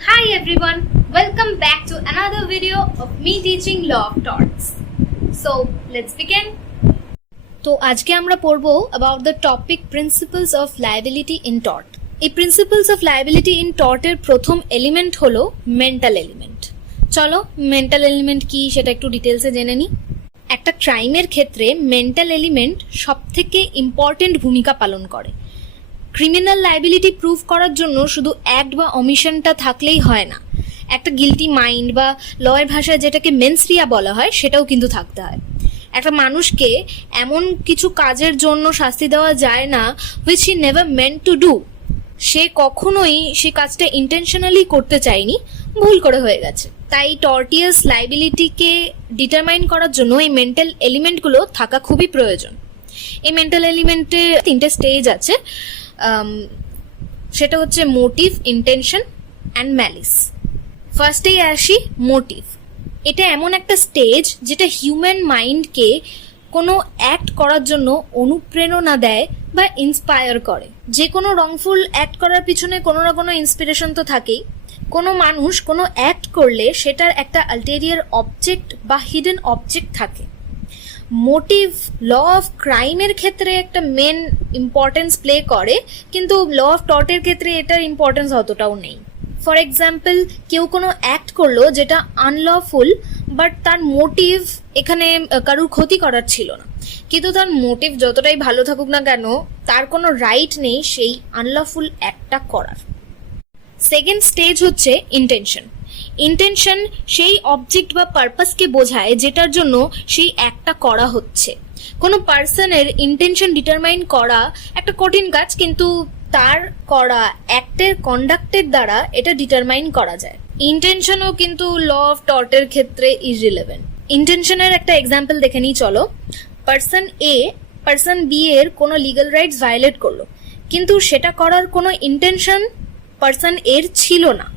Hi everyone, welcome back to another video of me teaching law of torts. So let's begin. তো আজকে আমরা পড়বো about the topic principles of liability in tort. এই principles of liability in tort এর প্রথম element হলো mental element. চলো mental element কি সেটা একটু ডিটেলসে জেনে নিই। একটা ক্রাইমের ক্ষেত্রে মেন্টাল এলিমেন্ট সবথেকে ইম্পর্টেন্ট ভূমিকা পালন করে। ক্রিমিনাল লাইবিলিটি প্রুভ করার জন্য শুধু অ্যাক্ট বা অমিশনটা থাকলেই হয় না, একটা গিলটি মাইন্ড বা লয়ের ভাষায় যেটাকে মেন্স রিয়া বলা হয় সেটাও কিন্তু থাকতে হয়। একটা মানুষকে এমন কিছু কাজের জন্য শাস্তি দেওয়া যায় না which he never meant to do. সে কখনোই সে কাজটা ইন্টেনশনালি করতে চায়নি, ভুল করে হয়ে গেছে। তাই টর্টিয়াস লাইবিলিটিকে ডিটারমাইন করার জন্য এই মেন্টাল এলিমেন্টগুলো থাকা খুবই প্রয়োজন। এই মেন্টাল এলিমেন্টে তিনটে স্টেজ আছে, সেটা হচ্ছে মোটিভ, ইন্টেনশন অ্যান্ড ম্যালিস। ফার্স্টেই আসি মোটিভ। এটা এমন একটা স্টেজ যেটা হিউম্যান মাইন্ডকে কোনো অ্যাক্ট করার জন্য অনুপ্রেরণা দেয় বা ইন্সপায়ার করে। যে কোনো রংফুল অ্যাক্ট করার পিছনে কোনো না কোনো ইন্সপিরেশন তো থাকেই। কোনো মানুষ কোনো অ্যাক্ট করলে সেটার একটা আলটেরিয়ার অবজেক্ট বা হিডেন অবজেক্ট থাকে। মোটিভ ল অফ ক্রাইমের ক্ষেত্রে একটা মেন ইম্পর্টেন্স প্লে করে, কিন্তু ল অফ টর্টের ক্ষেত্রে এটার ইম্পর্টেন্স অতটাও নেই। ফর এক্সাম্পল, কেউ কোনো অ্যাক্ট করলো যেটা আনলফুল, বাট তার মোটিভ এখানে কারুর ক্ষতি করার ছিল না, কিন্তু তার মোটিভ যতটাই ভালো থাকুক না কেন তার কোনো রাইট নেই সেই আনলফুল অ্যাক্টটা করার। সেকেন্ড স্টেজ হচ্ছে ইন্টেনশন। ইন্টেনশন সেই অবজেক্ট বা পারপাসকে বোঝায় যেটার জন্য সেই অ্যাক্টটা করা হচ্ছে। কোনো পার্সনের ইন্টেনশন ডিটারমাইন করা একটা কঠিন কাজ, কিন্তু তার করা অ্যাক্টের কন্ডাক্টের দ্বারা এটা ডিটারমাইন করা যায়। ইন্টেনশনও কিন্তু ল অফ টর্টের ক্ষেত্রে ইররিলেভেন্ট। ইন্টেনশনের একটা এক্সাম্পল দেখে নিই চলো। পার্সন এ পার্সন বি এর কোনো লিগাল রাইটস ভায়োলেট করলো, কিন্তু সেটা করার কোনো ইন্টেনশন পার্সন এর ছিল না।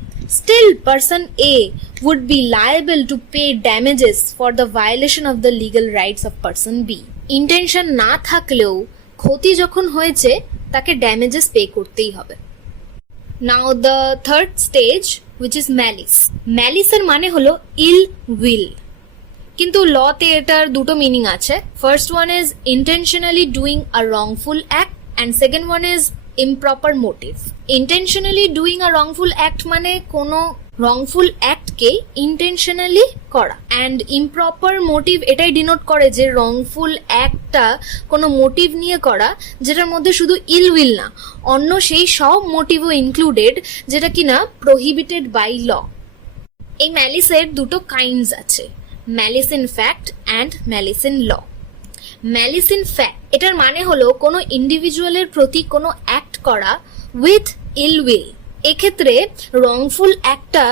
Still, person A would be liable to pay damages for the violation of the legal rights of person B. Intention না থাকলেও ক্ষতি যখন হয়েছে তাকে damages pay করতেই হবে। Now the third stage, which is malice. Malice এর মানে হলো ill will, কিন্তু লতে এটার দুটো মিনিং আছে। First one is intentionally doing a wrongful act and second one is improper motive. Intentionally doing a wrongful act মানে কোনো wrongful act কে intentionally করা, and improper motive এটাই ডিনোট করে যে wrongful actটা কোনো মোটিভ নিয়ে করা যেটার মধ্যে শুধু ill will না, অন্য সেই সব মোটিভও ইনক্লুডেড যেটা কিনা prohibited by law. এই ম্যালিসের দুটো কাইন্ডস আছে, malice in fact and malice in law. Malice in fact এটার মানে হলো কোনো ইন্ডিভিজুয়ালের প্রতি কোনো অ্যাক্ট করা উইথ ইল উইল। এক্ষেত্রে রংফুল অ্যাক্টটা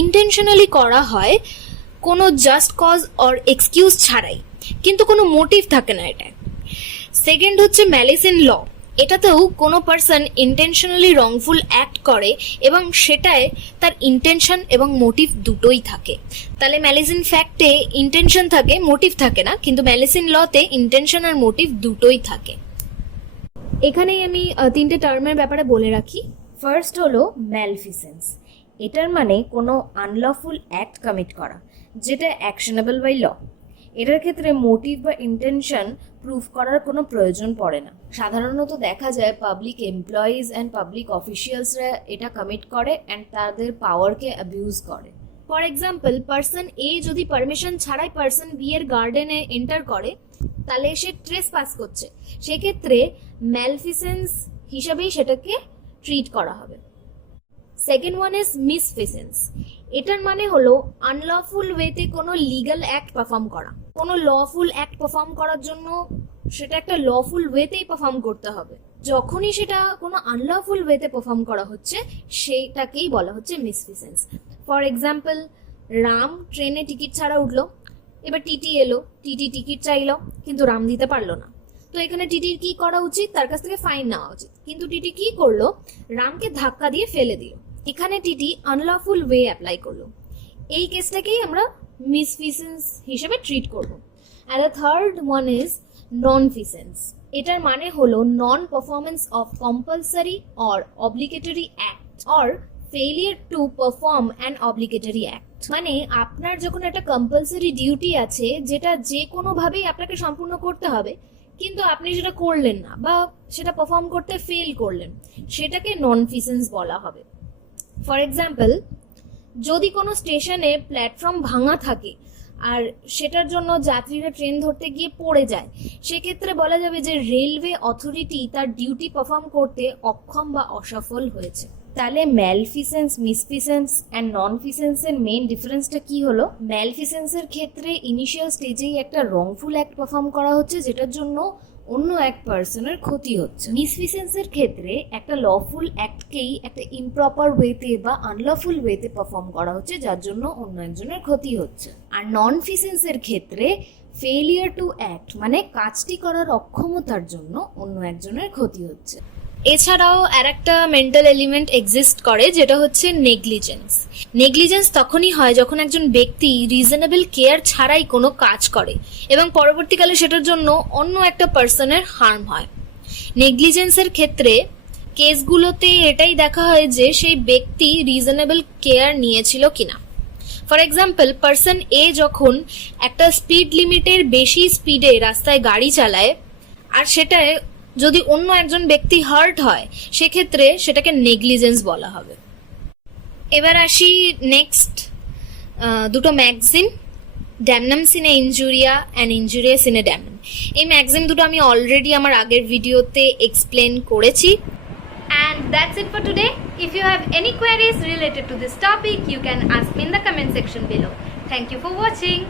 ইন্টেনশনালি করা হয় কোনো জাস্ট কজ অর এক্সকিউজ ছাড়াই, কিন্তু কোনো মোটিভ থাকে না এটা। সেকেন্ড হচ্ছে ম্যালিস ইন ল। এটাতেও কোনো পার্সন ইন্টেনশনালি রংফুল অ্যাক্ট করে এবং সেটায় তার ইন্টেনশন এবং মোটিভ দুটোই থাকে। তাহলে ম্যালিস ইন ফ্যাক্টে ইন্টেনশন থাকে, মোটিভ থাকে না, কিন্তু ম্যালিস ইন লতে ইন্টেনশন আর মোটিভ দুটোই থাকে। এখানেই আমি তিনটে টার্মের ব্যাপারে বলে রাখি। ফার্স্ট হলো ম্যালফিসেন্স। এটার মানে কোনো আনলফুল অ্যাক্ট কমিট করা যেটা অ্যাকশনেবল বাই ল। এটার ক্ষেত্রে মোটিভ বা ইন্টেনশন প্রুফ করার কোনো প্রয়োজন পড়ে না। সাধারণত দেখা যায় পাবলিক এমপ্লয়িজ অ্যান্ড পাবলিক অফিসিয়ালসরা এটা কমিট করে অ্যান্ড তাদের পাওয়ারকে অ্যাবিউজ করে। ফর এক্সাম্পল, পার্সন এ যদি পারমিশন ছাড়াই পার্সন বি এর গার্ডেনে এন্টার করে তাহলে সে ট্রেস পাস করছে, সেক্ষেত্রে ম্যালফিসেন্স হিসাবেই সেটাকে ট্রিট করা হবে। Second one is misfeasance. এটার মানে হলো আনলফুল ওয়েতে কোনো লিগাল অ্যাক্ট পারফর্ম করা। কোনো লফুল অ্যাক্ট পারফর্ম করার জন্য সেটা একটা লফুল ওয়েতেই পারফর্ম করতে হবে। যখনই সেটা কোনো আনলফুল ওয়েতে পারফর্ম করা হচ্ছে সেটাকেই বলা হচ্ছে মিসফিসেন্স। ফর এক্সাম্পল, রাম ট্রেনে টিকিট ছাড়া উঠলো, এবার টিটি এলো, টিটি টিকিট চাইলো কিন্তু রাম দিতে পারলো না। তো এখানে টিটির কি করা উচিত? তার কাছ থেকে ফাইন নেওয়া উচিত, কিন্তু টিটি কি করলো? রামকে ধাক্কা দিয়ে ফেলে দিল। এখানে টিটি আনলফুল ওয়ে অ্যাপ্লাই করলো। এই কেসটাকেই আমরা মিসফিসেন্স হিসেবে ট্রিট করব। And the third one is nonfeasance. এটার মানে হলো non performance of compulsory or obligatory act or failure to perform an obligatory act, মানে আপনার যখন একটা কম্পালসারি ডিউটি আছে যেটা যে কোনোভাবেই আপনাকে সম্পূর্ণ করতে হবে, কিন্তু আপনি সেটা করলেন না বা সেটা পারফর্ম করতে ফেল করলেন, সেটাকে ননফিসেন্স বলা হবে। ফর এক্সাম্পল, যদি কোনো স্টেশনে প্ল্যাটফর্ম ভাঙা থাকে আর সেটার জন্য যাত্রীরা ট্রেন ধরতে গিয়ে পড়ে যায়, সেক্ষেত্রে বলা যাবে যে রেলওয়ে অথরিটি তার ডিউটি পারফর্ম করতে অক্ষম বা অসফল হয়েছে। তাহলে ম্যালফিসেন্স, মিসফিসেন্স অ্যান্ড ননফিসেন্সের মেইন ডিফারেন্সটা কি হলো? ম্যালফিসেন্সের ক্ষেত্রে ইনিশিয়াল স্টেজেই একটা রংফুল অ্যাক্ট পারফর্ম করা হচ্ছে যেটার জন্য অন্য এক পার্সনের ক্ষতি হচ্ছে। মিসফিসেন্সের ক্ষেত্রে একটা লফুল অ্যাক্টকেই একটা ইমপ্রপার ওয়েতে বা আনলফুল ওয়েতে পারফর্ম করা হচ্ছে যার জন্য অন্য একজনের ক্ষতি হচ্ছে। আর ননফিসেন্সের ক্ষেত্রে ফেলিয়ার টু অ্যাক্ট মানে কাজটি করার অক্ষমতার জন্য অন্য একজনের ক্ষতি হচ্ছে। এছাড়াও আর একটা মেন্টাল এলিমেন্ট এক্সিস্ট করে যেটা হচ্ছে নেগলিজেন্স। নেগলিজেন্স তখনই হয় যখন একজন ব্যক্তি রিজনেবল কেয়ার ছাড়াই কোনো কাজ করে এবং পরবর্তীকালে সেটার জন্য অন্য একটা পার্সনের হার্ম হয়। নেগলিজেন্সের ক্ষেত্রে কেসগুলোতে এটাই দেখা হয় যে সেই ব্যক্তি রিজনেবল কেয়ার নিয়েছিল কিনা। ফর এক্সাম্পল, পার্সন এ যখন একটা স্পিড লিমিটের বেশি স্পিডে রাস্তায় গাড়ি চালায় আর সেটায় যদি অন্য একজন ব্যক্তি হার্ট হয়, সেক্ষেত্রে সেটাকে নেগলিজেন্স বলা হবে। এবার আসি নেক্সট দুটো ম্যাগজিম, ড্যামনাম সিনে ইনজুরিয়া অ্যান্ড ইনজুরিয়া সিনে ড্যামনাম। এই ম্যাগজিম দুটো আমি অলরেডি আমার আগের ভিডিওতে এক্সপ্লেন করেছি। And that's it for today. If you have any queries related to this topic, you can ask me in the comment section below. Thank you for watching.